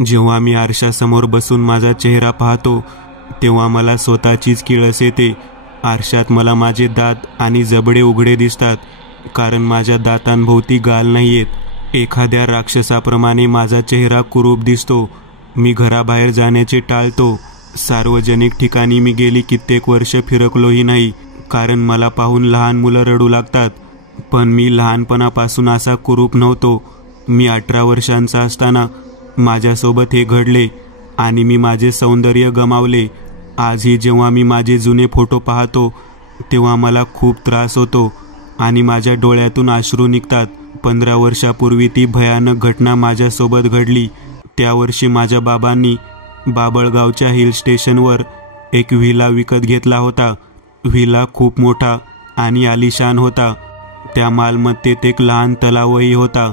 जेव्हा मी आरशासमोर बसून माझा चेहरा पाहतो तेव्हा मला स्वतःचीच किळस येते. आरशात मला माझे दात आणि जबडे उघडे दिसतात, कारण माझ्या दातांभोवती गाल नाहीयेत. एखाद्या राक्षसाप्रमाणे माझा चेहरा कुरूप दिसतो. मी घराबाहेर जाण्याचे टाळतो. सार्वजनिक ठिकाणी मी गेली कित्येक वर्ष फिरकलोही नाही, कारण मला पाहून लहान मुलं रडू लागतात. पण मी लहानपणापासून असा कुरूप नव्हतो. मी 18 वर्षांचा असताना माझ्यासोबत हे घडले आणि मी माझे सौंदर्य गमावले. आजही जेव्हा मी माझे जुने फोटो पाहतो तेव्हा मला खूप त्रास होतो आणि माझ्या डोळ्यातून अश्रू निघतात. 15 वर्षापूर्वी ती भयानक घटना माझ्यासोबत घडली. त्या वर्षी माझ्या बाबांनी बाबळगावच्या हिल स्टेशनवर एक व्हिला विकत घेतला होता. व्हिला खूप मोठा आणि आलिशान होता. त्या मालमत्तेत एक लहान तलावही होता.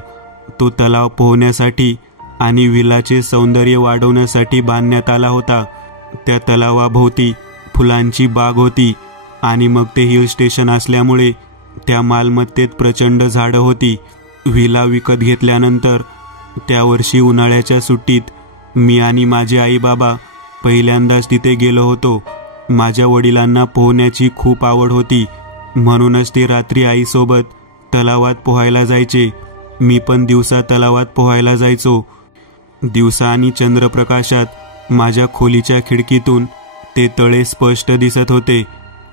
तो तलाव पोहण्यासाठी आणि व्हिलाचे सौंदर्य वाढवण्यासाठी बांधण्यात आला होता. त्या तलावाभोवती फुलांची बाग होती आणि मग ते हिल स्टेशन असल्यामुळे त्या मालमत्तेत प्रचंड झाडं होती. व्हिला विकत घेतल्यानंतर त्या वर्षी उन्हाळ्याच्या सुट्टीत मी आणि माझे आई बाबा पहिल्यांदाच तिथे गेलो होतो. माझ्या वडिलांना पोहण्याची खूप आवड होती, म्हणूनच ते रात्री आईसोबत तलावात पोहायला जायचे. मी पण दिवसा तलावात पोहायला जायचो. दिवसा आणि चंद्रप्रकाशात माझ्या खोलीच्या खिडकीतून ते तळे स्पष्ट दिसत होते.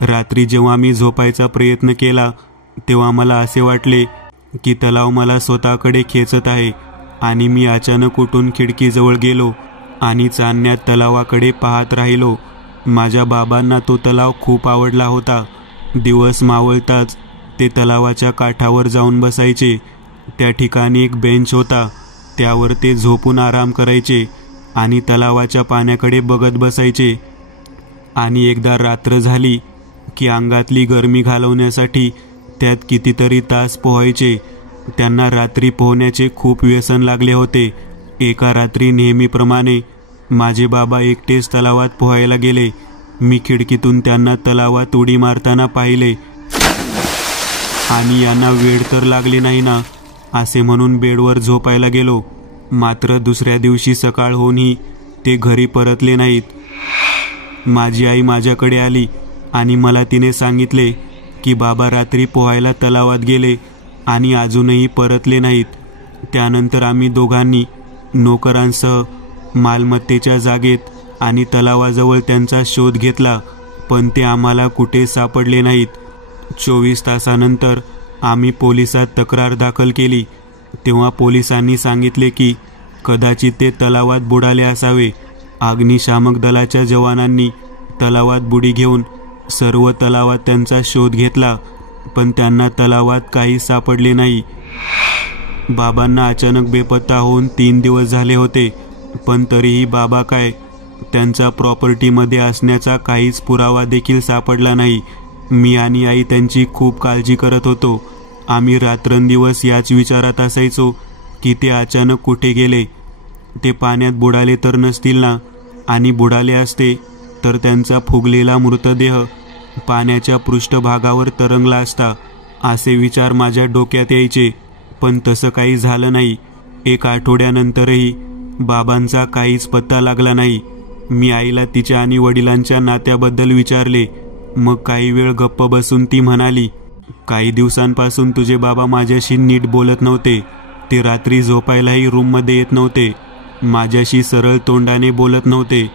रात्री जेव्हा मी झोपायचा प्रयत्न केला तेव्हा मला असे वाटले की तलाव मला स्वतःकडे खेचत आहे आणि मी अचानक उठून खिडकीजवळ गेलो आणि चांदण्यात तलावाकडे पाहत राहिलो. माझ्या बाबांना तो तलाव खूप आवडला होता. दिवस मावळताच ते तलावाच्या काठावर जाऊन बसायचे. त्या ठिकाणी एक बेंच होता, त्यावर ते झोपून आराम करायचे आणि तलावाच्या पाण्याकडे बघत बसायचे. आणि एकदा रात्र झाली की अंगातली गरमी घालवण्यासाठी त्यात कितीतरी तास पोहायचे. त्यांना रात्री पोहण्याचे खूप व्यसन लागले होते. एका रात्री नेहमीप्रमाणे माझे बाबा एकटेच तलावात पोहायला गेले. मी खिडकीतून त्यांना तलावात उडी मारताना पाहिले आणि यांना वेड तर लागले नाही ना असे म्हणून बेडवर झोपायला गेलो. मात्र दुसऱ्या दिवशी सकाळ होऊनही ते घरी परतले नाहीत. माझी आई माझ्याकडे आली आणि मला तिने सांगितले की बाबा रात्री पोहायला तलावात गेले आणि अजूनही परतले नाहीत. त्यानंतर आम्ही दोघांनी नोकरांसह मालमत्तेच्या जागेत आणि तलावाजवळ त्यांचा शोध घेतला, पण ते आम्हाला कुठे सापडले नाहीत. 24 तासानंतर आम्ही पोलिसात तक्रार दाखल केली. तेव्हा पोलिसांनी सांगितले की कदाचित ते तलावात बुडाले असावे. अग्निशामक दलाच्या जवानांनी तलावात बुडी घेऊन सर्व तलावात त्यांचा शोध घेतला, पण त्यांना तलावात काही सापडले नाही. बाबांना अचानक बेपत्ता होऊन 3 दिवस झाले होते, पण तरीही बाबा काय त्यांचा प्रॉपर्टीमध्ये असण्याचा काहीच पुरावा देखील सापडला नाही. मी आणि आई त्यांची खूप काळजी करत होतो. आम्ही रात्रंदिवस याच विचारात असायचो की ते अचानक कुठे गेले. ते पाण्यात बुडाले तर नसतील ना, आणि बुडाले असते तर त्यांचा फुगलेला मृतदेह पाण्याच्या पृष्ठभागावर तरंगला असता, असे विचार माझ्या डोक्यात यायचे. पण तसं काही झालं नाही. 1 आठवड्यानंतरही बाबांचा काहीच पत्ता लागला नाही. मी आईला तिच्या आणि वडिलांच्या नात्याबद्दल विचारले. मग काही वेळ गप्प बसून ती म्हणाली, काही दिवसांपासून तुझे बाबा माझ्याशी नीट बोलत नव्हते. ते रात्री झोपायलाही रूममध्ये येत नव्हते. माझ्याशी सरळ तोंडाने बोलत नव्हते.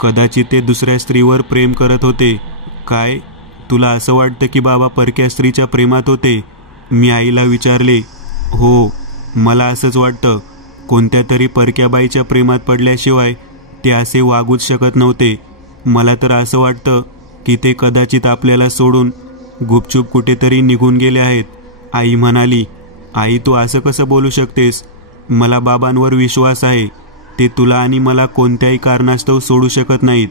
कदाचित ते दुसऱ्या स्त्रीवर प्रेम करत होते. काय तुला असं वाटतं की बाबा परक्या स्त्रीच्या प्रेमात होते? मी आईला विचारले. हो, मला असंच वाटतं. कोणत्या तरी परक्या बाईच्या प्रेमात पडल्याशिवाय ते असे वागूच शकत नव्हते. मला तर असं वाटतं की ते कदाचित आपल्याला सोडून गुपचूप कुठेतरी निघून गेले आहेत. आई म्हणाली. आई, तू असं कसं बोलू शकतेस? मला बाबांवर विश्वास आहे. ते तुला आणि मला कोणत्याही कारणास्तव सोडू शकत नाहीत,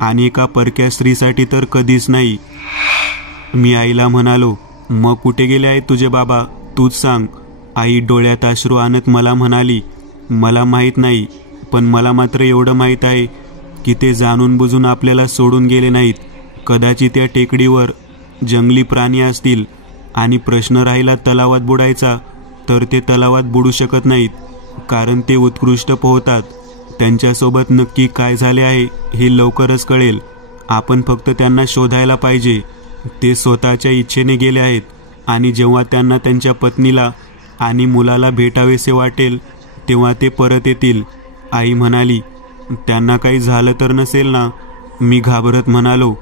आणि एका परक्या स्त्रीसाठी तर कधीच नाही. मी आईला म्हणालो, मग कुठे गेले आहेत तुझे बाबा? तूच सांग. आई डोळ्यात अश्रू आणत मला म्हणाली, मला माहीत नाही, पण मला मात्र एवढं माहीत आहे की ते जाणून बुजून आपल्याला सोडून गेले नाहीत. कदाचित त्या टेकडीवर जंगली प्राणी असतील. आणि प्रश्न राहिला तलावात बुडायचा, तर ते तलावात बुडू शकत नाहीत, कारण ते उत्कृष्ट पोहतात. त्यांच्यासोबत नक्की काय झाले आहे हे लवकरच कळेल. आपण फक्त त्यांना शोधायला पाहिजे. ते स्वतःच्या इच्छेने गेले आहेत आणि जेव्हा त्यांना त्यांच्या पत्नीला आणि मुलाला भेटावेसे वाटेल तेव्हा ते परत येतील. आई म्हणाली, त्यांना काही झालं तर नसेल ना? मी घाबरत म्हणालो,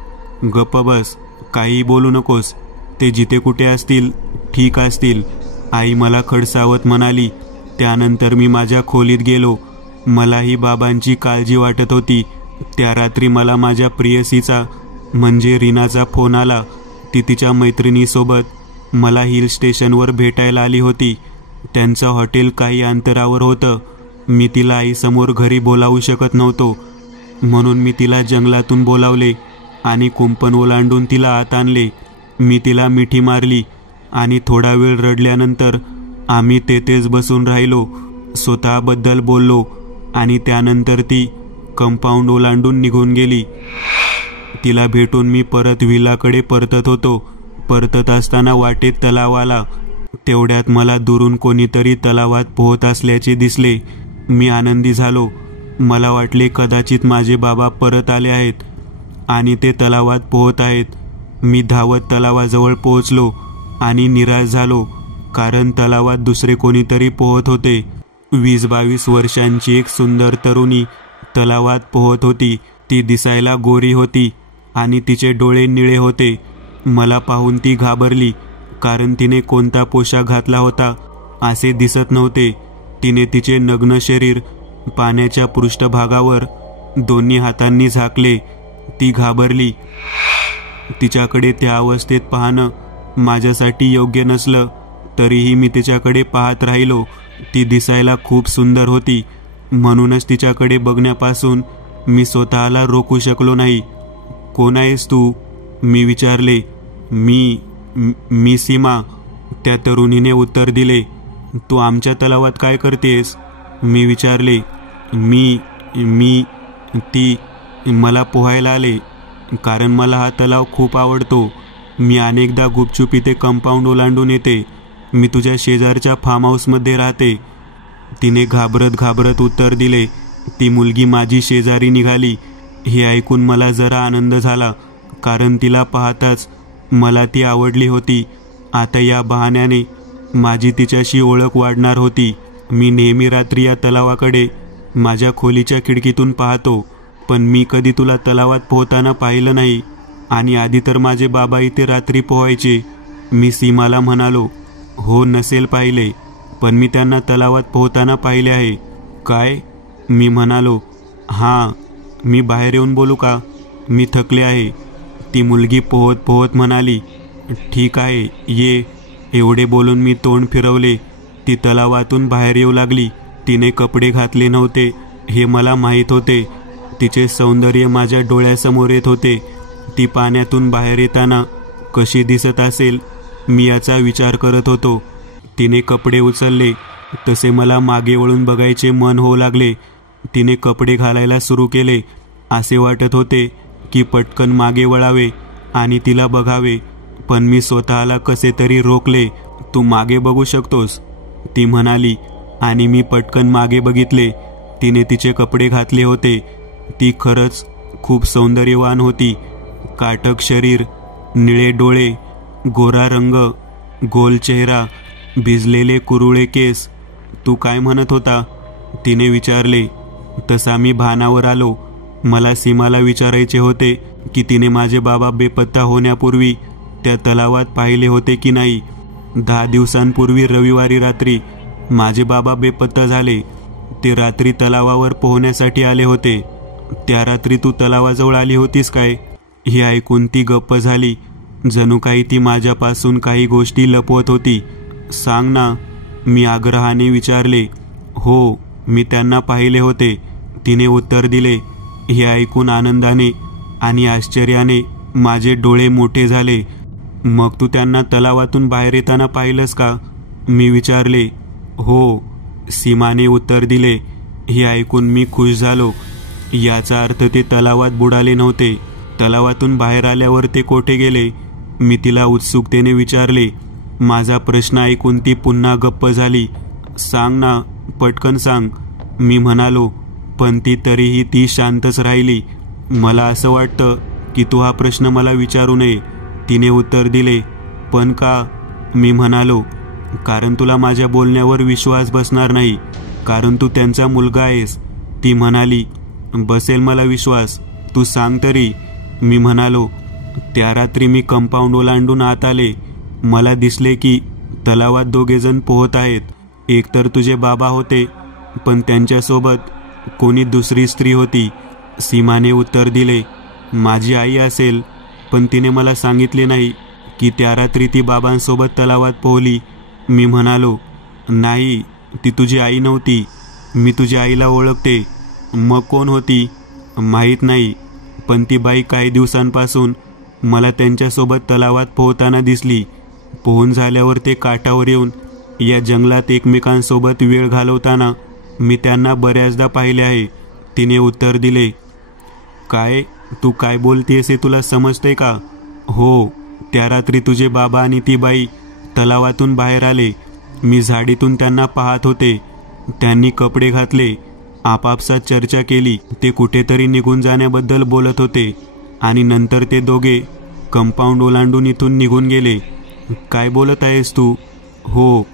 गप्प बस, काही बोलू नकोस. ते जिथे कुठे असतील ठीक असतील. आई मला खडसावत म्हणाली. त्यानंतर मी माझ्या खोलीत गेलो. मलाही बाबांची काळजी वाटत होती. त्या रात्री मला माझ्या प्रियसीचा म्हणजे रीनाचा फोन आला. ती तिच्या मैत्रिणीसोबत मला हिल स्टेशनवर भेटायला आली होती. त्यांचं हॉटेल काही अंतरावर होतं. मी तिला आईसमोर घरी बोलावू शकत नव्हतो, म्हणून मी तिला जंगलातून बोलावले आणि कुंपण ओलांडून तिला आत आणले. मी तिला मिठी मारली आणि थोडा वेळ रडल्यानंतर आम्ही तेथेच बसून राहिलो, स्वतःबद्दल बोललो आणि त्यानंतर ती कंपाऊंड ओलांडून निघून गेली. तिला भेटून मी परत विलाकडे परतत होतो. परतत असताना वाटेत तलाव आला. तेवढ्यात मला दुरून कोणीतरी तलावात पोहत असल्याचे दिसले. मी आनंदी झालो. मला वाटले कदाचित माझे बाबा परत आले आहेत आणि ते तलावात पोहत आहेत. मी धावत तलावाजवळ पोहोचलो आणि निराश झालो, कारण तलावात दुसरे कोणीतरी पोहत होते. 20-22 वर्षांची एक सुंदर तरुणी तलावात पोहत होती. ती दिसायला गोरी होती आणि तिचे डोळे निळे होते. मला पाहून ती घाबरली, कारण तिने कोणता पोशाख घातला होता असे दिसत नव्हते. तिने तिचे नग्न शरीर पाण्याच्या पृष्ठभागावर दोन्ही हातांनी झाकले. ती घाबरली. तिच्याकडे त्या अवस्थेत पाहणं माझ्यासाठी योग्य नसलं, तरीही मी तिच्याकडे पाहत राहिलो. ती दिसायला खूप सुंदर होती, म्हणूनच तिच्याकडे बघण्यापासून मी स्वतःला रोखू शकलो नाही. कोण आहेस तू? मी विचारले. मी सीमा, त्या तरुणीने उत्तर दिले. तू आमच्या तलावात काय करतेस? मी विचारले. ती मला पोहायला आले, कारण मला हा तलाव खूप आवडतो. मी अनेकदा गुपचूप इथे कंपाऊंड ओलांडून येते. मी तुझ्या शेजारच्या फार्म हाऊसमध्ये राहते. तिने घाबरत घाबरत उत्तर दिले. ती मुलगी माझी शेजारी निघाली. हे ऐकून मला जरा आनंद झाला, कारण तिला पाहताच मला ती आवडली होती. आता या बहाण्याने माझी तिच्याशी ओळख वाढणार होती. मी नेहमी रात्री या तलावाकडे माझ्या खोलीच्या खिडकीतून पाहतो, पण मी कधी तुला तलावात पोहताना पाहिलं नाही. आणि आधी तर माझे बाबा इथे रात्री पोहायचे. मी सीमाला म्हणालो. हो, नसेल पाहिले, पण मी त्यांना तलावात पोहताना पाहिले आहे. काय? मी म्हणालो. हां, मी बाहेर येऊन बोलू का? मी थकले आहे. ती मुलगी पोहत पोहत म्हणाली. ठीक आहे, ये. एवढे बोलून मी तोंड फिरवले. ती तलावातून बाहेर येऊ लागली. तिने कपडे घातले नव्हते हे मला माहीत होते. तिचे सौंदर्य माझ्या डोळ्यासमोर येत होते. ती पाण्यातून बाहेर येताना कशी दिसत असेल मी याचा विचार करत होतो. तिने कपडे उचलले तसे मला मागे वळून बघायचे मन होऊ लागले. तिने कपडे घालायला सुरू केले. असे वाटत होते की पटकन मागे वळावे आणि तिला बघावे, पण मी स्वतःला कसे तरी रोखले. तू मागे बघू शकतोस, ती म्हणाली आणि मी पटकन मागे बघितले. तिने तिचे कपडे घातले होते. ती खरंच खूप सौंदर्यवान होती. काटक शरीर, निळे डोळे, गोरा रंग, गोल चेहरा, भिजलेले कुरुळे केस. तू काय म्हणत होता? तिने विचारले. तसा मी भानावर आलो. मला सीमाला विचारायचे होते की तिने माझे बाबा बेपत्ता होण्यापूर्वी त्या तलावात पाहिले होते की नाही. 10 दिवसांपूर्वी रविवारी रात्री माझे बाबा बेपत्ता झाले. ते रात्री तलावावर पोहण्यासाठी आले होते. त्या रात्री तू तलावाजवळ आली होतीस काय? हे ऐकून ती गप्प झाली. जणू काही ती माझ्यापासून काही गोष्टी लपवत होती. सांग ना, मी आग्रहाने विचारले. हो, मी त्यांना पाहिले होते, तिने उत्तर दिले. हे ऐकून आनंदाने आणि आश्चर्याने माझे डोळे मोठे झाले. मग तू त्यांना तलावातून बाहेर येताना पाहिलंस का? मी विचारले. हो, सीमाने उत्तर दिले. हे ऐकून मी खुश झालो. याचा अर्थ ते तलावात बुडाले नव्हते. तलावातून बाहेर आल्यावर ते कोठे गेले? मी तिला उत्सुकतेने विचारले. माझा प्रश्न ऐकून ती पुन्हा गप्प झाली. सांग ना, पटकन सांग, मी म्हणालो. पण ती तरीही ती शांतच राहिली. मला असं वाटतं की तू हा प्रश्न मला विचारू नये, तिने उत्तर दिले. पण का? मी म्हणालो. कारण तुला माझ्या बोलण्यावर विश्वास बसणार नाही, कारण तू त्यांचा मुलगा आहेस. ती म्हणाली, बसेल मला विश्वास, तू सांग तरी. मी म्हणालो, त्या रात्री मी कंपाऊंड ओलांडून आत आले. मला दिसले की तलावात 2 जण पोहत आहेत. एक तर तुझे बाबा होते, पण त्यांच्यासोबत कोणी दुसरी स्त्री होती. सीमाने उत्तर दिले, माझी आई असेल, पण तिने मला सांगितले नाही की त्या रात्री ती बाबांसोबत तलावात पोहली. मी म्हणालो, नाही, ती तुझी आई नव्हती. मी तुझ्या आईला ओळखते. मग कोण होती? माहीत नाही, पण ती बाई काही दिवसांपासून मला त्यांच्यासोबत तलावात पोहताना दिसली. पोहून झाल्यावर ते काठावर येऊन या जंगलात एकमेकांसोबत वेळ घालवताना मी त्यांना बऱ्याचदा पाहिले आहे. तिने उत्तर दिले. काय? तू काय बोलतेस हे तुला समजते का? हो, त्या रात्री तुझे बाबा आणि ती बाई तलावातून बाहेर आले. मी झाडीतून त्यांना पाहत होते. त्यांनी कपडे घातले, आपापसात चर्चा केली. ते कुठेतरी निघून जाण्याबद्दल बोलत होते आणि नंतर ते दोघे कंपाऊंड ओलांडून इथून निघून गेले. काय बोलत आहेस तू? हो,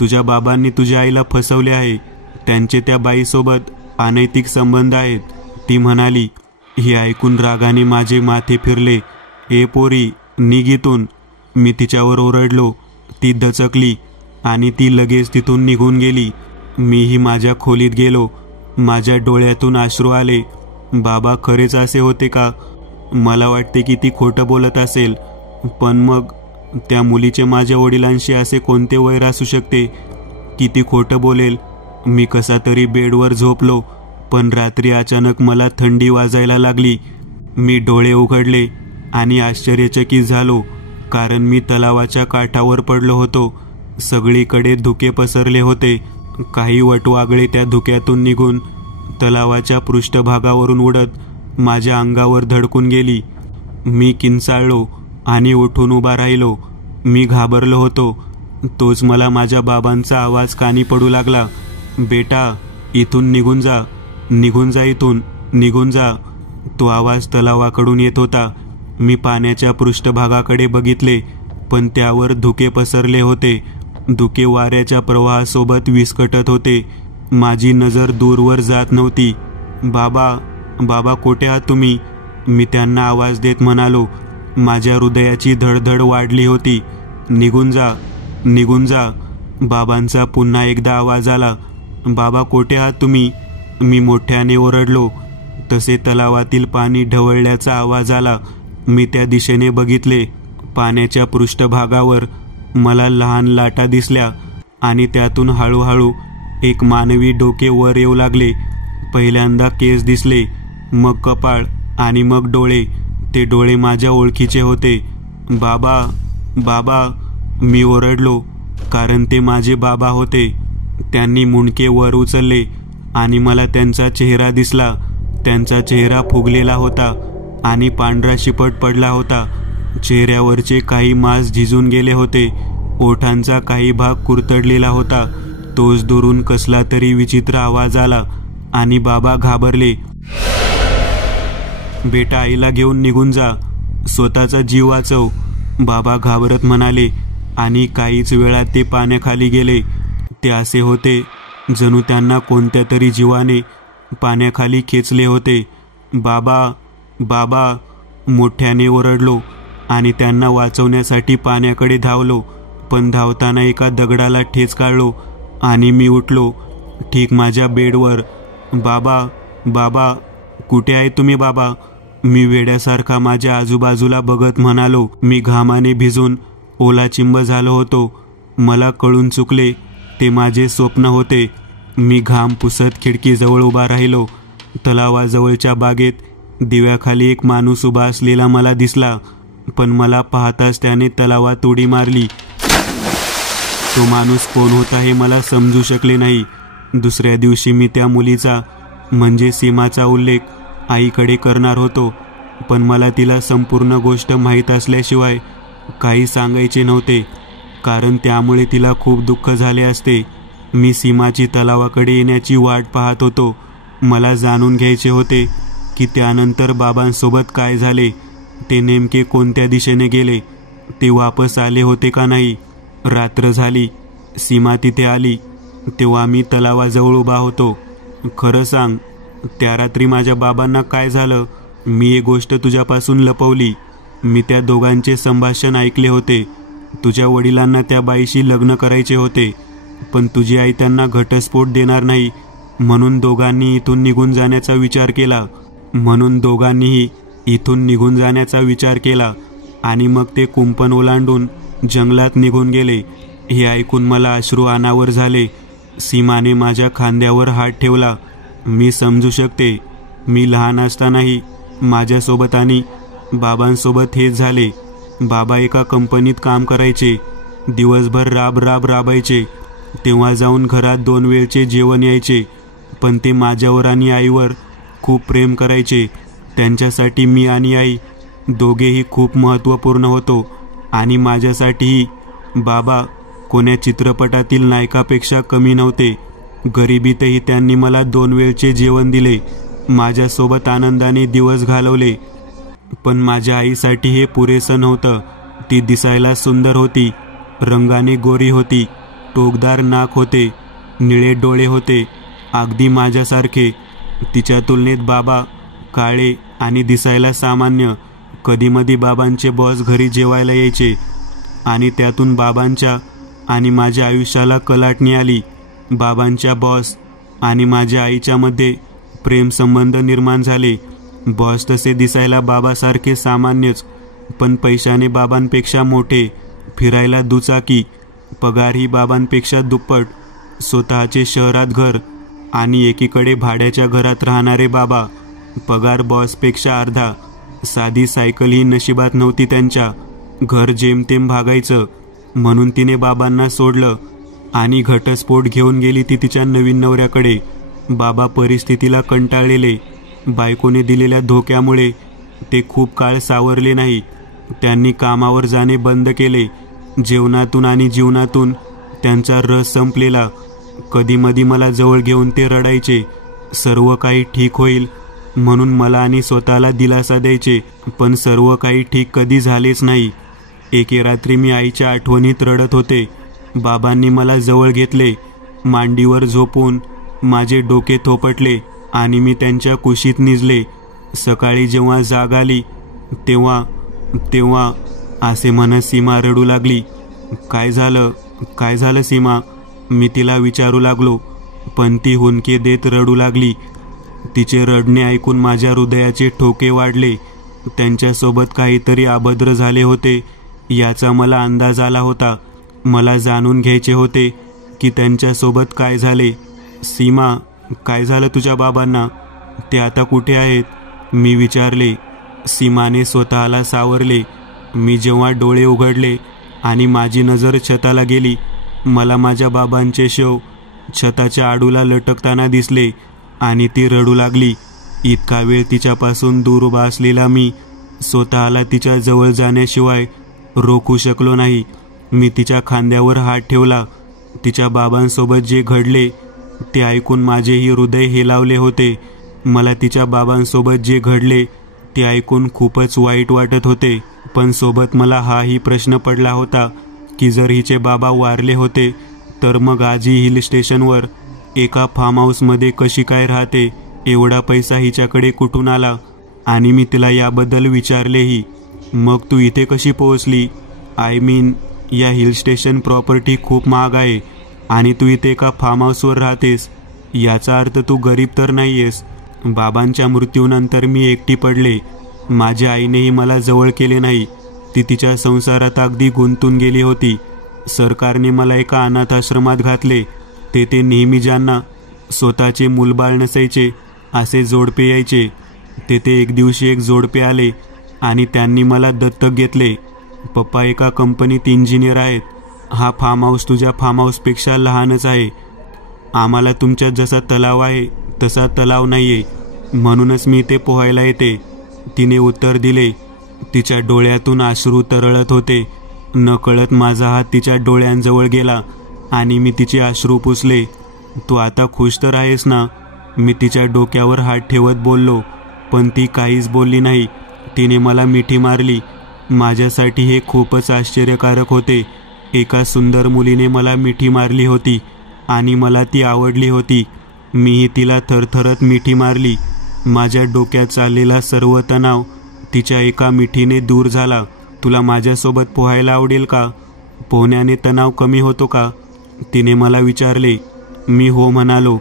तुझ्या बाबांनी तुझ्या आईला फसवले आहे. त्यांचे त्या बाईसोबत अनैतिक संबंध आहेत, ती म्हणाली. हे ऐकून रागाने माझे माथे फिरले. ए पोरी, निघ इथून. मी तिच्यावर ओरडलो. ती दचकली आणि ती लगेच तिथून निघून गेली. मीही माझ्या खोलीत गेलो. माझ्या डोळ्यातून अश्रू आले. बाबा खरेच असे होते का? मला वाटते की ती खोटं बोलत असेल, पण मग त्या मुलीचे माझ्या वडिलांशी असे कोणते वैर असू शकते की ती खोटं बोलेल? मी कसा तरी बेडवर झोपलो, पण रात्री अचानक मला थंडी वाजायला लागली. मी डोळे उघडले आणि आश्चर्यचकित झालो, कारण मी तलावाच्या काठावर पडलो होतो. सगळीकडे धुके पसरले होते. काही वटवागळे त्या धुक्यातून निघून तलावाच्या पृष्ठभागावरून उडत माझ्या अंगावर धडकून गेली. मी किंचाळलो आणि उठून उभा राहिलो. मी घाबरलो होतो. तोच मला माझ्या बाबांचा आवाज कानी पडू लागला. बेटा, इथून निघून जा, निघून जा, इथून निघून जा. तो आवाज तलावाकडून येत होता. मी पाण्याच्या पृष्ठभागाकडे बघितले, पण त्यावर धुके पसरले होते. धुके वाऱ्याच्या प्रवाहासोबत विस्कटत होते. माझी नजर दूरवर जात नव्हती. बाबा, बाबा, कोठे आहात तुम्ही? मी त्यांना आवाज देत म्हणालो. माझ्या हृदयाची धडधड वाढली होती. निघून जा, निघून जा. बाबांचा पुन्हा एकदा आवाज आला. बाबा, कोठे आहात तुम्ही? मी मोठ्याने ओरडलो. तसे तलावातील पाणी ढवळल्याचा आवाज आला. मी त्या दिशेने बघितले. पाण्याच्या पृष्ठभागावर मला लहान लाटा दिसल्या आणि त्यातून हळूहळू एक मानवी डोके वर येऊ लागले. पहिल्यांदा केस दिसले, मग कपाळ आणि मग डोळे. ते डोळे माझ्या ओळखीचे होते. बाबा, बाबा, मी ओरडलो, कारण ते माझे बाबा होते. त्यांनी मुंडके वर उचलले आणि मला त्यांचा चेहरा दिसला. त्यांचा चेहरा फुगलेला होता आणि पांढरा शिपट पडला होता. चेहऱ्यावरचे काही मांस झिजून गेले होते. ओठांचा काही भाग कुरतडलेला होता. तोच दुरून कसला तरी विचित्र आवाज आला आणि बाबा घाबरले. बेटा, आईला घेऊन निघून जा, स्वतःचा जीव वाचव, बाबा घाबरत म्हणाले. आणि काहीच वेळात ते पाण्याखाली गेले. ते असे होते जणू त्यांना कोणत्या तरी जीवाने पाण्याखाली खेचले होते. बाबा, बाबा, मोठ्याने ओरडलो आणि त्यांना वाचवण्यासाठी पाण्याकडे धावलो. पण धावताना एका दगडाला ठेच काढलो आणि मी उठलो, ठीक माझ्या बेडवर. बाबा, बाबा, कुठे आहे तुम्ही बाबा? मी वेड्यासारखा माझ्या आजूबाजूला बघत म्हणालो. मी घामाने भिजून ओलाचिंब झालो होतो. मला कळून चुकले, ते माझे स्वप्न होते. मी घाम पुसत खिडकीजवळ उभा राहिलो. तलावाजवळच्या बागेत दिव्याखाली एक माणूस उभा असलेला मला दिसला, पण मला पाहताच त्याने तलावात उडी मारली. तो माणूस कोण होता हे मला समजू शकले नाही. दुसऱ्या दिवशी मी त्या मुलीचा म्हणजे सीमाचा उल्लेख आईकडे करणार होतो, पण मला तिला संपूर्ण गोष्ट माहीत असल्याशिवाय काही सांगायचे नव्हते, कारण त्यामुळे तिला खूप दुःख झाले असते. मी सीमाची तलावाकडे येण्याची वाट पाहत होतो. मला जाणून घ्यायचे होते की त्यानंतर बाबांसोबत काय झाले, ते नेमके कोणत्या दिशेने गेले, ते वापस आले होते का नाही. रात्र झाली. सीमा तिथे आली. तेव्हा मी तलावाजवळ उभा होतो. खरं सांग, त्या रात्री माझ्या बाबांना काय झालं? मी एक गोष्ट तुझ्यापासून लपवली. मी त्या दोघांचे संभाषण ऐकले होते. तुझ्या वडिलांना त्या बाईशी लग्न करायचे होते, पण तुझी आई त्यांना घटस्फोट देणार नाही म्हणून दोघांनीही इथून निघून जाण्याचा विचार केला आणि मग ते कुंपण ओलांडून जंगलात निघून गेले. हे ऐकून मला अश्रू अनावर झाले. सीमाने माझ्या खांद्यावर हात ठेवला. मी समजू शकते. मी लहान असतानाही माझ्यासोबत आणि बाबांसोबत हेच झाले. बाबा एका कंपनीत काम करायचे. दिवसभर राबायचे. तेव्हा जाऊन घरात 2 वेळचे जेवण यायचे. पण ते माझ्यावर आणि आईवर खूप प्रेम करायचे. त्यांच्यासाठी मी आणि आई दोघेही खूप महत्त्वपूर्ण होतो आणि माझ्यासाठीही बाबा कोण्या चित्रपटातील नायकापेक्षा कमी नव्हते. गरिबीतही त्यांनी मला 2 वेळचे जेवण दिले. माझ्यासोबत आनंदाने दिवस घालवले. पण माझ्या आईसाठी हे पुरेसं नव्हतं. ती दिसायला सुंदर होती. रंगाने गोरी होती. टोकदार नाक होते. निळे डोळे होते. अगदी माझ्यासारखे. तिच्या तुलनेत बाबा काळे आणि दिसायला सामान्य. कधीमधी बाबांचे बॉस घरी जेवायला यायचे आणि त्यातून बाबांच्या आणि माझ्या आयुष्याला कलाटणी आली. बाबांच्या बॉस आणि माझ्या आईच्यामध्ये प्रेमसंबंध निर्माण झाले. बॉस तसे दिसायला बाबासारखे सामान्यच, पण पैशाने बाबांपेक्षा मोठे. फिरायला दुचाकी. पगारही बाबांपेक्षा दुप्पट. स्वतःचे शहरात घर आणि एकीकडे भाड्याच्या घरात राहणारे बाबा. पगार बॉसपेक्षा अर्धा. साधी सायकलही नशिबात नव्हती त्यांच्या. घर जेमतेम भागायचं. म्हणून तिने बाबांना सोडलं आणि घटस्फोट घेऊन गेली ती तिच्या नवीन नवऱ्याकडे. बाबा परिस्थितीला कंटाळलेले. बायकोने दिलेल्या धोक्यामुळे ते खूप काळ सावरले नाही. त्यांनी कामावर जाणे बंद केले. जेवणातून आणि जीवनातून त्यांचा रस संपलेला. कधीमधी मला जवळ घेऊन ते रडायचे. सर्व काही ठीक होईल म्हणून मला आणि स्वतःला दिलासा द्यायचे. पण सर्व काही ठीक कधी झालेच नाही. एके रात्री मी आईच्या आठवणीत रडत होते. बाबांनी मला जवळ घेतले. मांडीवर झोपून माझे डोके थोपटले आणि मी त्यांच्या कुशीत निजले. सकाळी जेव्हा जाग आली तेव्हा असे म्हणत सीमा रडू लागली. काय झालं सीमा? मी तिला विचारू लागलो, पण ती हुंदके देत रडू लागली. तिचे रडणे ऐकून माझ्या हृदयाचे ठोके वाढले. त्यांच्यासोबत काहीतरी अभद्र झाले होते याचा मला अंदाज आला होता. मला जाणून घ्यायचे होते की त्यांच्यासोबत काय झाले. सीमा, काय झालं तुझ्या बाबांना? ते आता कुठे आहेत? मी विचारले. सीमाने स्वतःला सावरले. मी जेव्हा डोळे उघडले आणि माझी नजर छताला गेली, मला माझ्या बाबांचे शव छताच्या आडूला लटकताना दिसले आणि ती रडू लागली. इतका वेळ तिच्यापासून दूर उभा असलेला मी स्वतःला तिच्या जवळ जाण्याशिवाय रोखू शकलो नाही. मी तिच्या खांद्यावर हात ठेवला. तिच्या बाबांसोबत जे घडले ते ऐकून माझेही हृदय हेलावले होते. मला तिच्या बाबांसोबत जे घडले ते ऐकून खूपच वाईट वाटत होते. पण सोबत मला हाही प्रश्न पडला होता की जर हिचे बाबा वारले होते तर मग आजही हिल स्टेशनवर एका फार्म हाऊसमध्ये कशी काय राहते? एवढा पैसा हिच्याकडे कुठून आला? आणि मी तिला याबद्दल विचारलेही. मग तू इथे कशी पोहोचली? आय मीन, या हिल स्टेशन प्रॉपर्टी खूप महाग आहे आणि तू इथे एका फार्म हाऊसवर राहतेस. याचा अर्थ तू गरीब तर नाही आहेस. बाबांच्या मृत्यूनंतर मी एकटी पडले. माझ्या आईनेही मला जवळ केले नाही. ती तिच्या संसारात अगदी गुंतून गेली होती. सरकारने मला एका अनाथाश्रमात घातले. तेथे नेहमी ज्यांना स्वतःचे मूलबाळ नसायचे असे जोडपे यायचे. तेथे एक दिवशी एक जोडपे आले आणि त्यांनी मला दत्तक घेतले. पप्पा एका कंपनीत इंजिनियर आहेत. हा फार्म हाऊस तुझ्या फार्म हाऊसपेक्षा लहानच आहे. आम्हाला तुमच्यात जसा तलाव आहे तसा तलाव नाही आहे, म्हणूनच मी इथे पोहायला येते. तिने उत्तर दिले. तिच्या डोळ्यातून अश्रू तरळत होते. नकळत माझा हात तिच्या डोळ्यांजवळ गेला आणि मी तिचे अश्रू पुसले. तू आता खुश तर आहेस ना? मी तिच्या डोक्यावर हात ठेवत बोललो, पण ती काहीच बोलली नाही. तिने मला मिठी मारली. माझ्यासाठी हे खूपच आश्चर्यकारक होते. एका सुंदर मुलीने मला मिठी मारली होती आणि मला ती आवडली होती. मीही तिला थरथरत मिठी मारली. माझ्या डोक्यात चाललेला सर्व तणाव तिच्या एका मिठीने दूर झाला. तुला माझ्यासोबत पोहायला आवडेल का? पोहण्याने तणाव कमी होतो का? तिने मला विचारले. मी हो म्हणालो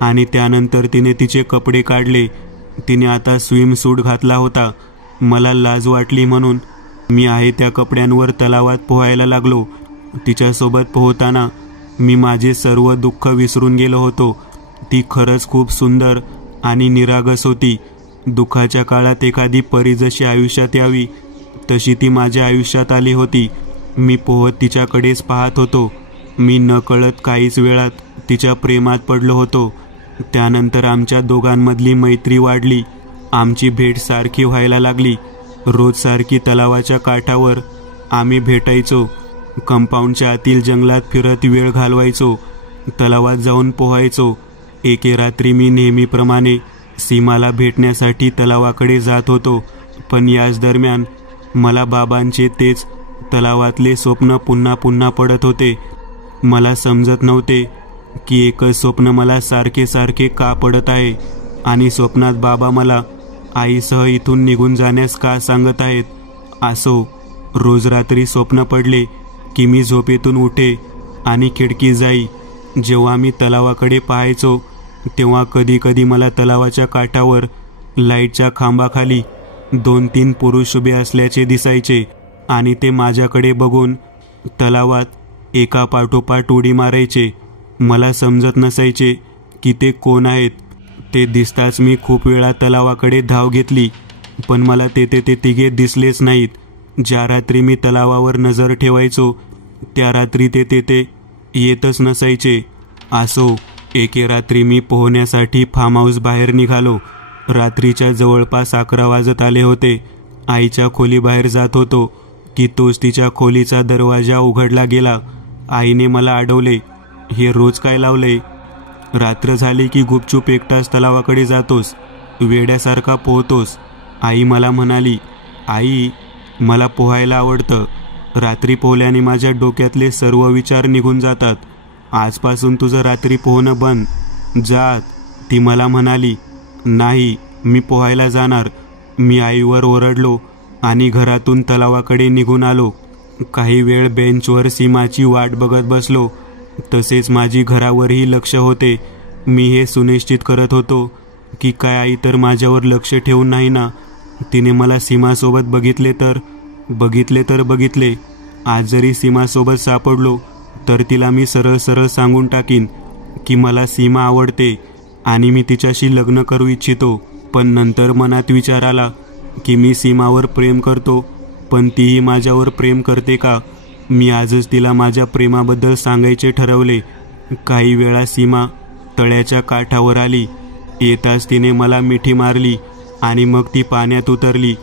आणि त्यानंतर तिने तिचे कपडे काढले. तिने आता स्विमसूट घातला होता. मला लाज वाटली म्हणून मी आहे त्या कपड्यांवर तलावात पोहायला लागलो. तिच्यासोबत पोहताना मी माझे सर्व दुःख विसरून गेलो होतो. ती खरंच खूप सुंदर आणि निरागस होती. दुःखाच्या काळात एखादी परी जशी आयुष्यात यावी तशी ती माझ्या आयुष्यात आली होती. मी पोहत तिच्याकडेच पाहत होतो. मी नकळत काहीच वेळात तिच्या प्रेमात पडलो होतो. त्यानंतर आमच्या दोघांमधली मैत्री वाढली. आमची भेट सारखी व्हायला लागली. रोज सारखी तलावाच्या काठावर आम्ही भेटायचो. कंपाऊंडच्या आतील जंगलात फिरत वेळ घालवायचो. तलावात जाऊन पोहायचो. एके रात्री मी नेहमीप्रमाणे सीमाला भेटण्यासाठी तलावाकडे जात होतो. पण याच दरम्यान मला बाबांचे तेच तलावातले स्वप्न पुन्हा पुन्हा पडत होते. मला समजत नव्हते की एकच स्वप्न मला सारखे सारखे का पडत आहे आणि स्वप्नात बाबा मला आईसह इथून निघून जाण्यास का सांगत आहेत. असो, रोज रात्री स्वप्न पडले की मी झोपेतून उठे आणि खिडकी जाई. जेव्हा मी तलावाकडे पाहायचो तेव्हा कधी कधी मला तलावाच्या काठावर लाईटच्या खांबाखाली 2-3 पुरुष उभे असल्याचे दिसायचे आणि ते माझ्याकडे बघून तलावात एका पाठोपाठ उडी मारायचे. मला समजत नसायचे की ते कोण आहेत. ते दिसताच मी खूप वेळा तलावाकडे धाव घेतली, पण मला तेथे ते तिघे दिसलेच नाहीत. ज्या रात्री मी तलावावर नजर ठेवायचो त्या रात्री ते तेथे येतच नसायचे. असो, एके रात्री मी पोहण्यासाठी फार्म हाऊस बाहेर निघालो. रात्रीच्या जवळपास 11 वाजत आले होते. आईच्या खोलीबाहेर जात होतो की तोच तिच्या खोलीचा दरवाजा उघडला गेला. आईने मला अडवले. हे रोज काय लावलंय? रात्र झाली की गुपचूप एकटाच तलावाकडे जातोस, वेड्यासारखा पोहतोस. आई मला म्हणाली. आई, मला पोहायला आवडतं. रात्री पोहल्याने माझ्या डोक्यातले सर्व विचार निघून जातात. आजपासून तुझं रात्री पोहणं बंद. जात, ती मला म्हणाली. नाही, मी पोहायला जाणार. मी आईवर ओरडलो आणि घरातून तलावाकडे निघून आलो. काही वेळ बेंचवर सीमाची वाट बघत बसलो. तसेच माझी घरावरही लक्ष होते. मी हे सुनिश्चित करत होतो की काय आई तर माझ्यावर लक्ष ठेवून नाही ना. तिने मला सीमासोबत बघितले तर बघितले. आज जरी सीमासोबत सापडलो तर तिला मी सरळ सरळ सांगून टाकीन की मला सीमा आवडते आणि मी तिच्याशी लग्न करू इच्छितो. पण नंतर मनात विचार आला की मी सीमावर प्रेम करतो, पण तीही माझ्यावर प्रेम करते का? मी आजच तिला माझ्या प्रेमाबद्दल सांगायचे ठरवले. काही वेळा सीमा तळ्याच्या काठावर आली. येताच तिने मला मिठी मारली आणि मग ती पाण्यात उतरली.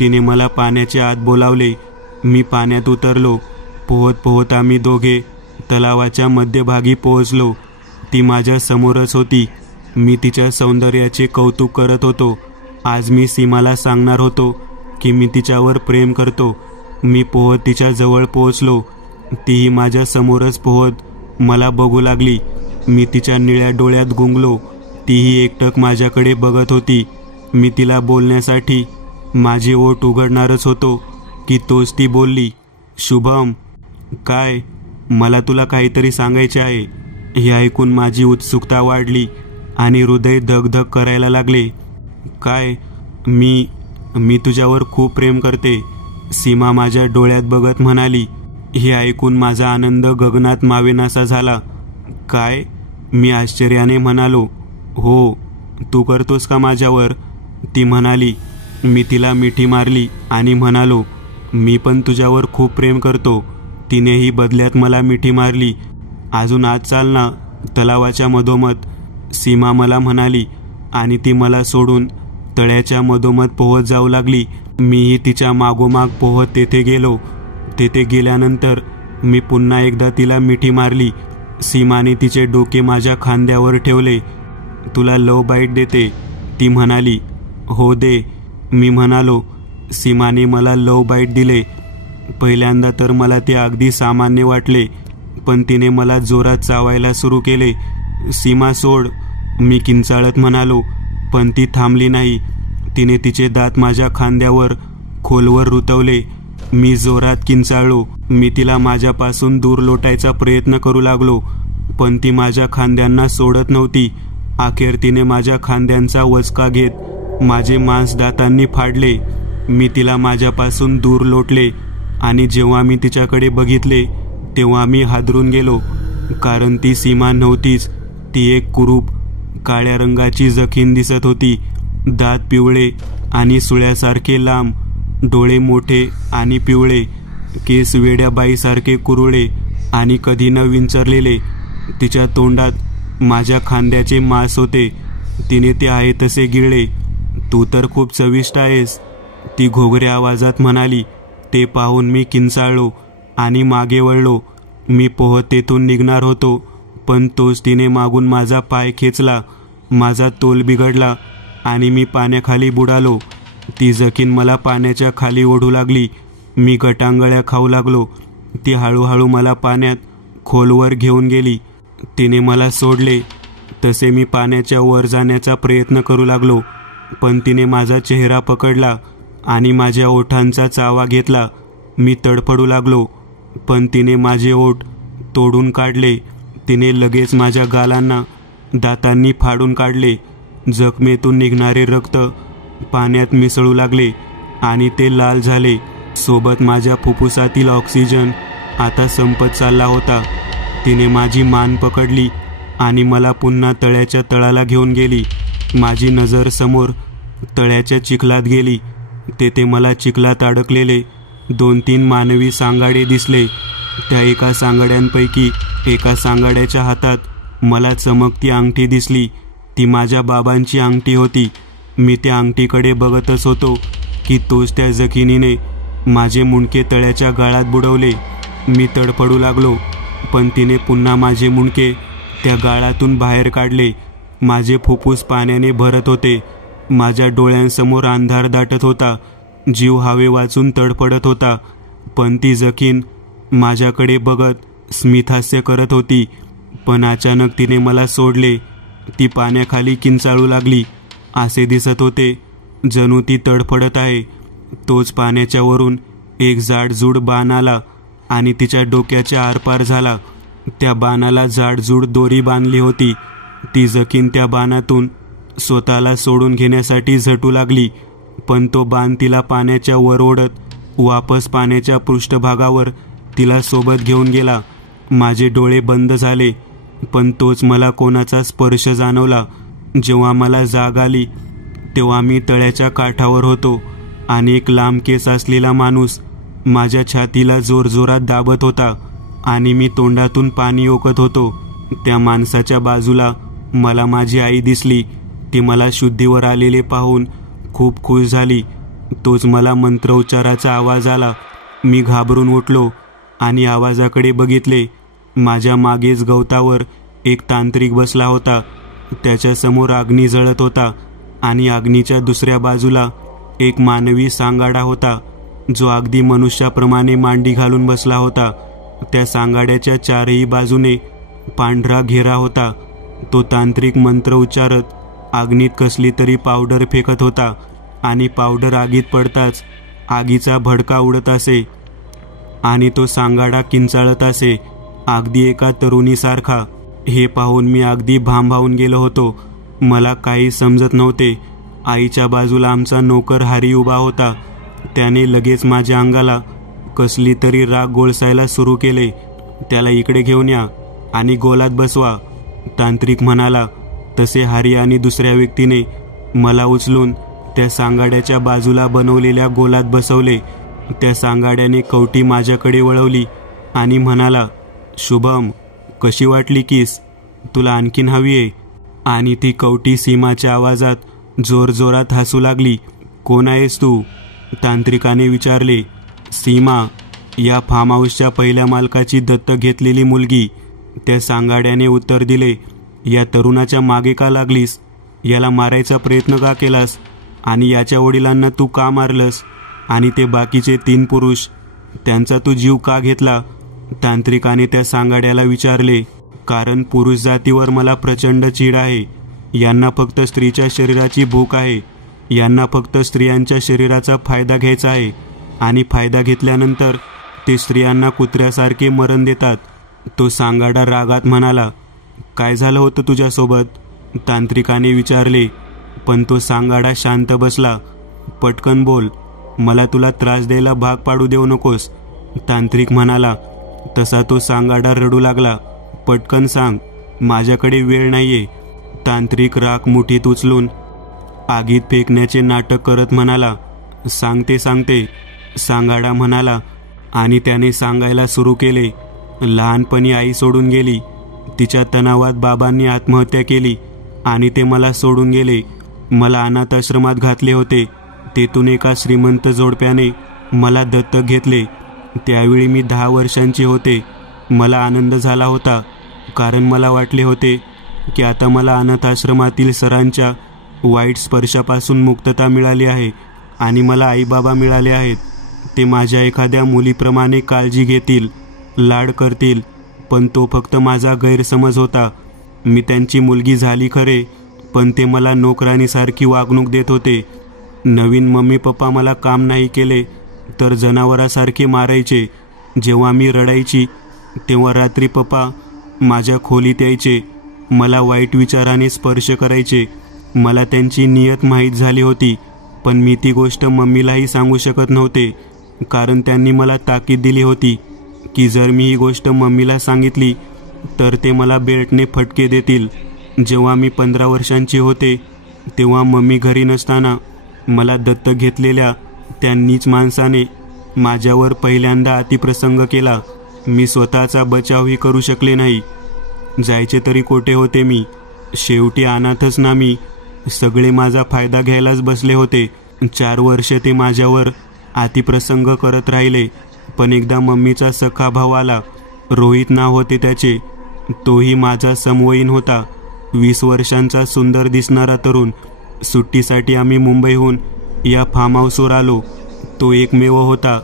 तिने मला पाण्याच्या आत बोलावले. मी पाण्यात उतरलो. पोहत पोहत आम्ही दोघे तलावाच्या मध्यभागी पोहोचलो. ती माझ्या समोरच होती. मी तिच्या सौंदर्याचे कौतुक करत होतो. आज मी सीमाला सांगणार होतो की मी तिच्यावर प्रेम करतो. मी पोहत तिच्या जवळ पोहोचलो. तीही माझ्या समोरच पोहत मला बघू लागली. मी तिच्या निळ्या डोळ्यात गुंगलो. तीही एकटक माझ्याकडे बघत होती. मी तिला बोलण्यासाठी माझे ओठ उघडणारच होतो की तोच ती बोलली. शुभम, काय? मला तुला काहीतरी सांगायचे आहे. हे ऐकून माझी उत्सुकता वाढली आणि हृदय धगधग करायला लागले. काय? मी तुझ्यावर खूप प्रेम करते, सीमा माझ्या डोळ्यात बघत म्हणाली. हे ऐकून माझा आनंद गगनात मावेनासा झाला. काय? मी आश्चर्याने म्हणालो. हो, तू करतोस का माझ्यावर? ती म्हणाली. मी तिला मिठी मारली आणि म्हणालो, मी पण तुझ्यावर खूप प्रेम करतो. तिनेही बदल्यात मला मिठी मारली. अजून आत चाल ना, तलावाच्या मधोमध, सीमा मला म्हणाली आणि ती मला सोडून तळ्याच्या मधोमध पोहत जाऊ लागली. मीही तिच्या मागोमाग पोहत तेथे गेलो. तेथे गेल्यानंतर मी पुन्हा एकदा तिला मिठी मारली. सीमाने तिचे डोके माझ्या खांद्यावर ठेवले. तुला लव बाईट देते. ती म्हणाली, हो दे. मी म्हणालो, सीमाने मला लव बाईट दिले. पहिल्यांदा तर मला ते अगदी सामान्य वाटले, पण तिने मला जोरात चावायला सुरू केले. सीमा सोड, मी किंचाळत म्हणालो, पण ती थांबली नाही. तिने तिचे दात माझ्या खांद्यावर खोलवर रुतवले. मी जोरात किंचाळलो. मी तिला माझ्यापासून दूर लोटायचा प्रयत्न करू लागलो, पण ती माझ्या खांद्यांना सोडत नव्हती. अखेर तिने माझ्या खांद्यांचा वचका घेत माझे मांस दातांनी फाडले. मी तिला माझ्यापासून दूर लोटले आणि जेव्हा मी तिच्याकडे बघितले तेव्हा मी हादरून गेलो, कारण ती सीमा नव्हतीच. ती एक कुरूप काळ्या रंगाची जखीन दिसत होती. दात पिवळे आणि सुळ्यासारखे लांब, डोळे मोठे आणि पिवळे, केस वेड्या बाईसारखे कुरुळे आणि कधी न विंचरलेले. तिच्या तोंडात माझ्या खांद्याचे मांस होते. तिने ते आहे तसे गिळले. तू तर खूप चविष्ट आहेस, ती घोगऱ्या आवाजात म्हणाली. ते पाहून मी किंचाळलो आणि मागे वळलो. मी पोहत तेथून निघणार होतो, पण तोच तिने मागून माझा पाय खेचला. माझा तोल बिघडला आणि मी पाण्याखाली बुडालो. ती जखीन मला पाण्याच्या खाली ओढू लागली. मी गटांगळ्या खाऊ लागलो. ती हळूहळू मला पाण्यात खोलवर घेऊन गेली. तिने मला सोडले तसे मी पाण्याच्या वर जाण्याचा प्रयत्न करू लागलो, पण तिने माझा चेहरा पकडला आणि माझ्या ओठांचा चावा घेतला. मी तडफडू लागलो, पण तिने माझे ओठ तोडून काढले. तिने लगेच माझ्या गालांना दातांनी फाडून काढले. जखमेतून निघणारे रक्त पाण्यात मिसळू लागले आणि ते लाल झाले. सोबत माझ्या फुफ्फुसातील ऑक्सिजन आता संपत चालला होता. तिने माझी मान पकडली आणि मला पुन्हा तळ्याच्या तळाला घेऊन गेली. माझी नजर समोर तळ्याच्या चिखलात गेली. तेथे मला चिखलात अडकलेले 2-3 मानवी सांगाडे दिसले. त्या एका सांगाड्यांपैकी एका सांगाड्याच्या हातात मला चमकती अंगठी दिसली. ती माझ्या बाबांची अंगठी होती. मी त्या अंगठीकडे बघतच होतो की तोच त्या जखिनीने माझे मुंडके तळ्याच्या गाळात बुडवले. मी तडफडू लागलो, पण तिने पुन्हा माझे मुंडके त्या गाळातून बाहेर काढले. माझे फुफ्फुस पाण्याने भरत होते. माझ्या डोळ्यांसमोर अंधार दाटत होता. जीव हवे वाचून तडफडत होता. पण ती जखीन माझ्याकडे बघत स्मितहास्य करत होती. पण अचानक तिने मला सोडले. ती पाण्याखाली किंचाळू लागली. असे दिसत होते जणू ती तडफडत आहे. तोच पाण्याच्या वरून एक जाडजूड बाण आला आणि तिच्या डोक्याच्या आरपार झाला. त्या बाणाला जाडजूड दोरी बांधली होती. ती जखीन त्या बाणातून स्वतःला सोडून घेण्यासाठी झटू लागली, पण तो बाण तिला पाण्याच्या वर ओढत वापस पाण्याच्या पृष्ठभागावर तिला सोबत घेऊन गेला. माझे डोळे बंद झाले, पण तोच मला कोणाचा स्पर्श जाणवला. जेव्हा मला जाग आली तेव्हा मी तळ्याच्या काठावर होतो आणि एक लांब केस असलेला माणूस माझ्या छातीला जोरजोरात दाबत होता आणि मी तोंडातून पाणी ओकत होतो. त्या माणसाच्या बाजूला मला माझी आई दिसली. ती मला शुद्धीवर आलेले पाहून खूप खुश झाली. तोच मला मंत्रोच्चाराचा आवाज आला. मी घाबरून उठलो आणि आवाजाकडे बघितले. माझ्या मागेच गवतावर एक तांत्रिक बसला होता. त्याच्यासमोर अग्नी जळत होता आणि अग्नीच्या दुसऱ्या बाजूला एक मानवी सांगाडा होता, जो अगदी मनुष्याप्रमाणे मांडी घालून बसला होता. त्या सांगाड्याच्या चारही बाजूने पांढरा घेरा होता. तो तांत्रिक मंत्र उच्चारत अग्नीत कसली तरी पावडर फेकत होता आणि पावडर आगीत पडताच आगीचा भडका उडत असे आणि तो सांगाडा किंचाळत असे, अगदी एका तरुणीसारखा. हे पाहून मी अगदी भांबावून गेलो होतो. मला काही समजत नव्हते. आईच्या बाजूला आमचा नोकर हरी उभा होता. त्याने लगेच माझ्या अंगाला कसली तरी राग गोळसायला सुरू केले. त्याला इकडे घेऊन या आणि गोलात बसवा, तांत्रिक म्हणाला. तसे हरी आणि दुसऱ्या व्यक्तीने मला उचलून त्या सांगाड्याच्या बाजूला बनवलेल्या गोलात बसवले. त्या सांगाड्याने कवटी माझ्याकडे वळवली आणि म्हणाला, शुभम, कशी वाटली किस? तुला आणखीन हवी आहे? आणि ती कवटी सीमाच्या आवाजात जोरजोरात हसू लागली. कोण आहेस तू? तांत्रिकाने विचारले. सीमा, या फार्म हाऊसच्या पहिल्या मालकाची दत्तक घेतलेली मुलगी, त्या सांगाड्याने उत्तर दिले. या तरुणाच्या मागे का लागलीस? याला मारायचा प्रयत्न का केलास? आणि याच्या वडिलांना तू का मारलंस? आणि ते बाकीचे 3 पुरुष, त्यांचा तू जीव का घेतला? तांत्रिकाने त्या सांगाड्याला विचारले. कारण पुरुष जातीवर मला प्रचंड चीड आहे. यांना फक्त स्त्रीच्या शरीराची भूक आहे. यांना फक्त स्त्रियांच्या शरीराचा फायदा घ्यायचा आहे. आणि फायदा घेतल्यानंतर ते स्त्रियांना कुत्र्यासारखे मरण देतात. तो सांगाडा रागात म्हणाला. काय झालं होतं तुझ्यासोबत? तांत्रिकाने विचारले. पण तो सांगाडा शांत बसला. पटकन बोल, मला तुला त्रास द्यायला भाग पाडू देऊ नकोस, तांत्रिक म्हणाला. तसा तो सांगाडा रडू लागला. पटकन सांग, माझ्याकडे वेळ नाहीये. तांत्रिक राख मुठीत उचलून आगीत फेकण्याचे नाटक करत म्हणाला. सांगते सांगते, सांगाडा म्हणाला. आणि त्याने सांगायला सुरू केले. लहानपणी आई सोडून गेली. तिच्या तणावात बाबांनी आत्महत्या केली आणि ते मला सोडून गेले. मला अनाथ आश्रमात घातले होते. तेथून एका श्रीमंत जोडप्याने मला दत्तक घेतले. त्यावेळी मी 10 वर्षांची होते. मला आनंद झाला होता, कारण मला वाटले होते की आता मला अनाथ आश्रमातील सरांच्या वाईट स्पर्शापासून मुक्तता मिळाली आहे आणि मला आईबाबा मिळाले आहेत. ते माझ्या एखाद्या मुलीप्रमाणे काळजी घेतील, लाड करतील. पण तो फक्त माझा गैरसमज होता. मी त्यांची मुलगी झाली खरे, पण ते मला नोकरानीसारखी वागणूक देत होते. नवीन मम्मी पप्पा मला काम नाही केले तर जनावरासारखे मारायचे. जेव्हा मी रडायची तेव्हा रात्री पप्पा माझ्या खोलीत यायचे. मला वाईट विचाराने स्पर्श करायचे. मला त्यांची नियत माहीत झाली होती, पण मी ती गोष्ट मम्मीलाही सांगू शकत नव्हते, कारण त्यांनी मला ताकीद दिली होती की जर मी ही गोष्ट मम्मीला सांगितली तर ते मला बेल्टने फटके देतील. जेव्हा मी 15 वर्षांची होते तेव्हा मम्मी घरी नसताना मला दत्तक घेतलेल्या त्या नीच माणसाने माझ्यावर पहिल्यांदा अतिप्रसंग केला. मी स्वतःचा बचावही करू शकले नाही. जायचे तरी कोठे होते मी? शेवटी अनाथच ना मी. सगळे माझा फायदा घ्यायलाच बसले होते. 4 वर्ष ते माझ्यावर अतिप्रसंग करत राहिले. पण एकदा मम्मीचा सखा भाऊ आला. रोहित नाव होते त्याचे. तोही माझा समवयीन होता. 20 वर्षांचा सुंदर दिसणारा तरुण. सुट्टीसाठी आम्ही मुंबईहून या फार्म हाऊसवर आलो. तो एकमेव होता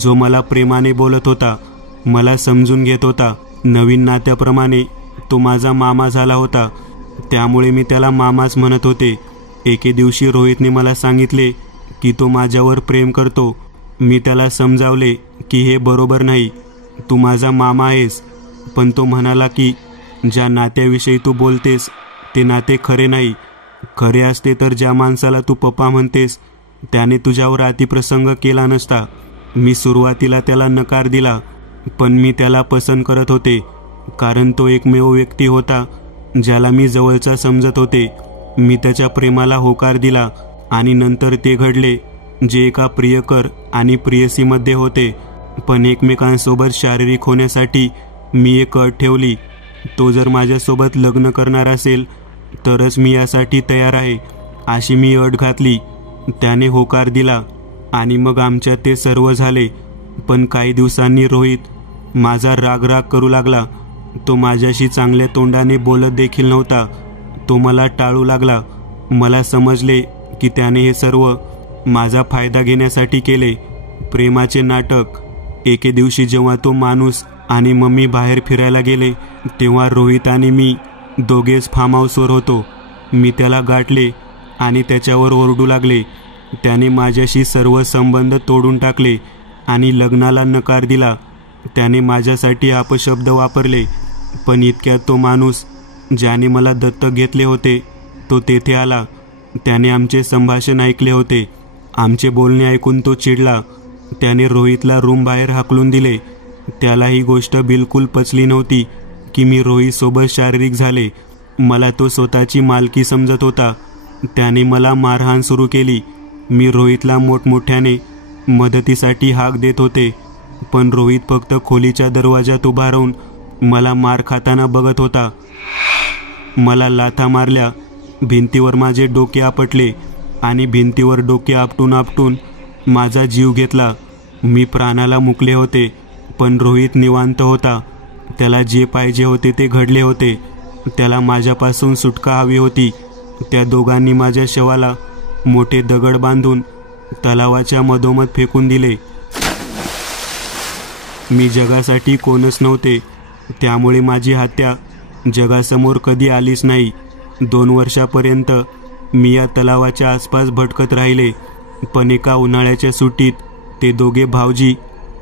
जो मला प्रेमाने बोलत होता, मला समजून घेत होता. नवीन नात्याप्रमाणे तो माझा मामा झाला होता, त्यामुळे मी त्याला मामाच म्हणत होते. एके दिवशी रोहितने मला सांगितले की तो माझ्यावर प्रेम करतो. मी त्याला समजावले की हे बरोबर नाही, तू माझा मामा आहेस. पण तो म्हणाला की ज्या नात्याविषयी तू बोलतेस ते नाते खरे नाही. खरे असते तर ज्या माणसाला तू पप्पा म्हणतेस त्याने तुझ्यावर अतिप्रसंग केला नसता. मी सुरुवातीला त्याला नकार दिला, पण मी त्याला पसंत करत होते, कारण तो एकमेव व्यक्ती होता ज्याला मी जवळचा समजत होते. मी त्याच्या प्रेमाला होकार दिला आणि नंतर ते घडले जे एका प्रियकर आणि प्रियसीमध्ये होते. पण एकमेकांसोबत शारीरिक होण्यासाठी मी एक अट ठेवली. तो जर माझ्यासोबत लग्न करणार असेल तरच मी यासाठी तयार आहे, अशी मी अट घातली. त्याने होकार दिला आणि मग आमच्यात ते सर्व झाले. पण काही दिवसांनी रोहित माझा राग करू लागला. तो माझ्याशी चांगल्या तोंडाने बोलत देखील नव्हता. तो मला टाळू लागला. मला समजले की त्याने हे सर्व माझा फायदा घेण्यासाठी केले. प्रेमाचे नाटक. एके दिवशी जेव्हा तो माणूस आणि मम्मी बाहेर फिरायला गेले तेव्हा रोहित आणि मी दोघेच फार्म हाऊसवर होतो. मी त्याला गाठले आणि त्याच्यावर ओरडू लागले. त्याने माझ्याशी सर्व संबंध तोडून टाकले आणि लग्नाला नकार दिला. त्याने माझ्यासाठी अपशब्द वापरले. पण इतक्यात तो माणूस ज्याने मला दत्तक घेतले होते तो तेथे आला. त्याने आमचे संभाषण ऐकले होते. आमचे बोलणे ऐकून तो चिडला. त्याने रोहितला रूम बाहेर हाकलून दिले. त्याला ही गोष्ट बिलकुल पचली नव्हती की मी रोहितसोबत शारीरिक झाले. मला तो स्वतःची मालकी समजत होता. त्याने मला मारहाण सुरू केली. मी रोहितला मोठमोठ्याने मदतीसाठी हाक देत होते, पण रोहित फक्त खोलीच्या दरवाजात उभा राहून मला मार खाताना बघत होता. मला लाथा मारल्या. भिंतीवर माझे डोके आपटले आणि भिंतीवर डोके आपटून आपटून माझा जीव घेतला. मी प्राणाला मुकले होते, पण रोहित निवांत होता. त्याला जे पाहिजे होते ते घडले होते. त्याला माझ्यापासून सुटका हवी होती. त्या दोघांनी माझ्या शवाला मोठे दगड बांधून तलावाच्या मधोमध फेकून दिले. मी जगासाठी कोणच नव्हते, त्यामुळे माझी हत्या जगासमोर कधी आलीच नाही. 2 वर्षापर्यंत मी या तलावाच्या आसपास भटकत राहिले. पण एका उन्हाळ्याच्या सुट्टीत ते दोघे भाऊजी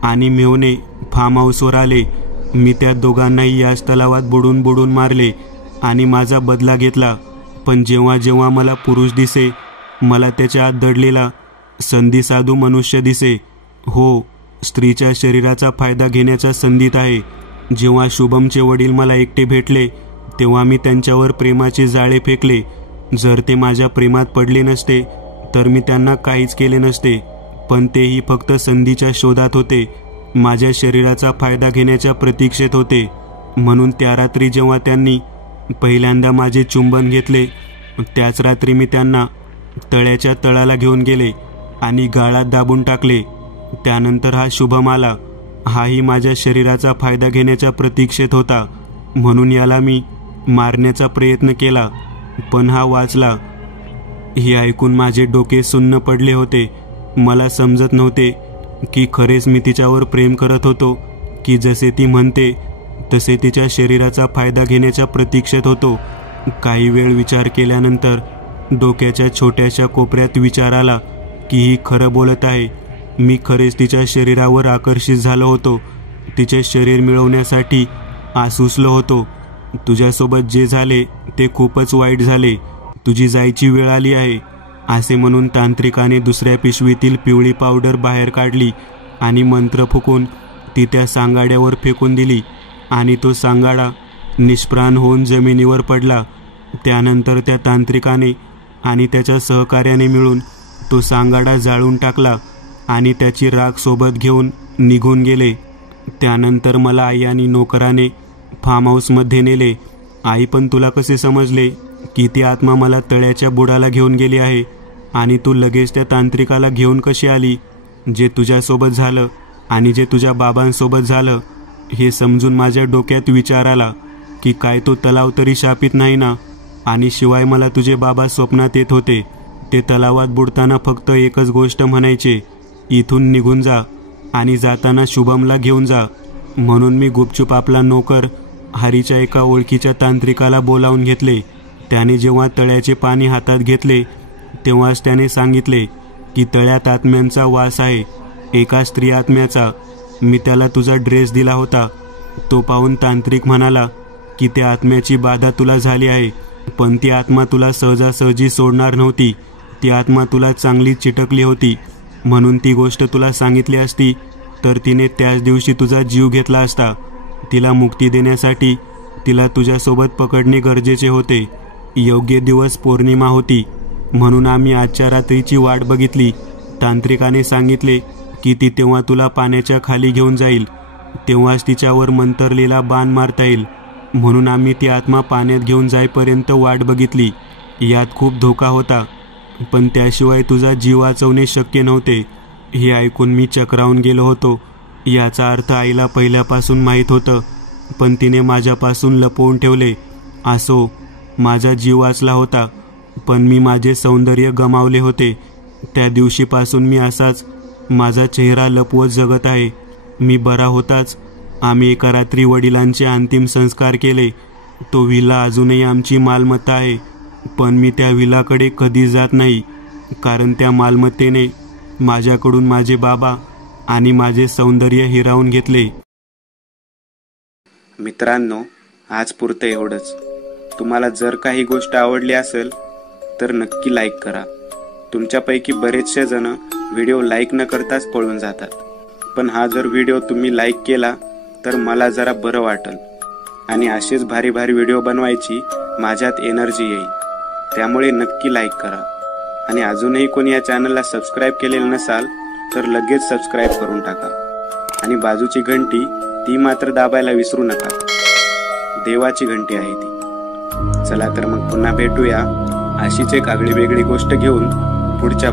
आणि मेवणे फार्म हाऊसवर आले. मी त्या दोघांनाही याच तलावात बुडून बुडून मारले आणि माझा बदला घेतला. पण जेव्हा जेव्हा मला पुरुष दिसे, मला त्याच्या आत दडलेला संधी साधू मनुष्य दिसे. हो, स्त्रीच्या शरीराचा फायदा घेण्याच्या संधीत आहे. जेव्हा शुभमचे वडील मला एकटे भेटले, तेव्हा मी त्यांच्यावर प्रेमाचे जाळे फेकले. जर ते माझ्या प्रेमात पडले नसते तर मी त्यांना काहीच केले नसते. पण तेही फक्त संधीच्या शोधात होते, माझ्या शरीराचा फायदा घेण्याच्या प्रतीक्षेत होते. म्हणून त्या रात्री जेव्हा त्यांनी पहिल्यांदा माझे चुंबन घेतले, त्याच रात्री मी त्यांना तळ्याच्या तळाला घेऊन गेले आणि गाळात दाबून टाकले. त्यानंतर हा शुभम आला. हाही माझ्या शरीराचा फायदा घेण्याच्या प्रतीक्षेत होता, म्हणून याला मी मारण्याचा प्रयत्न केला, पण हा वाचला. हे ऐकून माझे डोके सुन्न पडले होते. मला समजत नव्हते की खरेच मी तिच्यावर प्रेम करत होतो की जसे ती म्हणते तसे तिच्या शरीराचा फायदा घेण्याच्या प्रतीक्षेत होतो. काही वेळ विचार केल्यानंतर डोक्याच्या छोट्याशा कोपऱ्यात विचार आला की ही खरं बोलत आहे. मी खरेच तिच्या शरीरावर आकर्षित झालो होतो. तिचे शरीर मिळवण्यासाठी आसुसलो होतो. तुझ्यासोबत जे झाले ते खूपच वाईट झाले. तुझी जायची वेळ आली आहे, असे म्हणून तांत्रिकाने दुसऱ्या पिशवीतील पिवळी पावडर बाहेर काढली आणि मंत्र फुकून ती त्या सांगाड्यावर फेकून दिली आणि तो सांगाडा निष्प्राण होऊन जमिनीवर पडला. त्यानंतर त्या तांत्रिकाने आणि त्याच्या सहकार्याने मिळून तो सांगाडा जाळून टाकला आणि त्याची राख सोबत घेऊन निघून गेले. त्यानंतर मला आई आणि नोकराने फार्म हाऊसमध्ये नेले. आई, पण तुला कसे समजले की ती आत्मा मला तळ्याच्या बुडाला घेऊन गेली आहे आणि तू लगेच त्या तांत्रिकाला घेऊन कशी आली? जे तुझ्यासोबत झालं आणि जे तुझ्या बाबांसोबत झालं हे समजून माझ्या डोक्यात विचार आला की काय तो तलाव तरी शापित नाही ना? आणि शिवाय मला तुझे बाबा स्वप्नात येत होते. ते तलावात बुडताना फक्त एकच गोष्ट म्हणायचे, इथून निघून जा आणि जाताना शुभमला घेऊन जा. म्हणून मी गुपचूप आपला नोकर हरीच्या एका ओळखीच्या तांत्रिकाला बोलावून घेतले. त्याने जेव्हा तळ्याचे पाणी हातात घेतले तेव्हाच त्याने सांगितले की तळ्यात आत्म्यांचा वास आहे, एका स्त्री आत्म्याचा. मी त्याला तुझा ड्रेस दिला होता. तो पाहून तांत्रिक म्हणाला की त्या आत्म्याची बाधा तुला झाली आहे, पण ती आत्मा तुला सहजासहजी सोडणार नव्हती. ती आत्मा तुला चांगली चिटकली होती, म्हणून ती गोष्ट तुला सांगितली असती तर तिने त्याच दिवशी तुझा जीव घेतला असता. तिला मुक्ती देण्यासाठी तिला तुझ्यासोबत पकडणे गरजेचे होते. योग्य दिवस पौर्णिमा होती, म्हणून आम्ही आजच्या रात्रीची वाट बघितली. तांत्रिकाने सांगितले की ती तेव्हा तुला पाण्याच्या खाली घेऊन जाईल, तेव्हाच तिच्यावर मंतरलेला बाण मारता येईल. म्हणून आम्ही ती आत्मा पाण्यात घेऊन जाईपर्यंत वाट बघितली. यात खूप धोका होता, पण त्याशिवाय तुझा जीव वाचवणे शक्य नव्हते. हे ऐकून मी चक्रावून गेलो होतो. याचा अर्थ आईला पहिल्यापासून माहीत होतं, पण तिने माझ्यापासून लपवून ठेवले. असो, माझा जीव वाचला होता, पण मी माझे सौंदर्य गमावले होते. त्या दिवशीपासून मी असाच माझा चेहरा लपवत जगत आहे. मी बरा होताच आम्ही एका रात्री वडिलांचे अंतिम संस्कार केले. तो विला अजूनही आमची मालमत्ता आहे, पण मी त्या विलाकडे कधी जात नाही, कारण त्या मालमत्तेने माझ्याकडून माझे बाबा आणि माझे सौंदर्य हिरावून घेतले. मित्रांनो, आज पुरतं एवढंच. तुम्हाला जर काही गोष्ट आवडली असेल तर नक्की लाईक करा. तुमच्यापैकी बरेचसे जण व्हिडिओ लाईक न करताच पळून जातात, पण हा जर व्हिडिओ तुम्ही लाईक केला तर मला जरा बरं वाटेल आणि असेच भारी भारी व्हिडिओ बनवायची माझ्यात एनर्जी येईल. त्यामुळे नक्की लाईक करा. आणि अजूनही कोणी या चॅनलला सबस्क्राईब केलेलं नसाल तर लगेच सबस्क्राईब करून टाका. आणि बाजूची घंटी ती मात्र दाबायला विसरू नका. देवाची घंटी आहे ती. चला तर मग पुन्हा भेटूया अशीच एक आगळी वेगळी गोष्ट घेऊन पुढच्या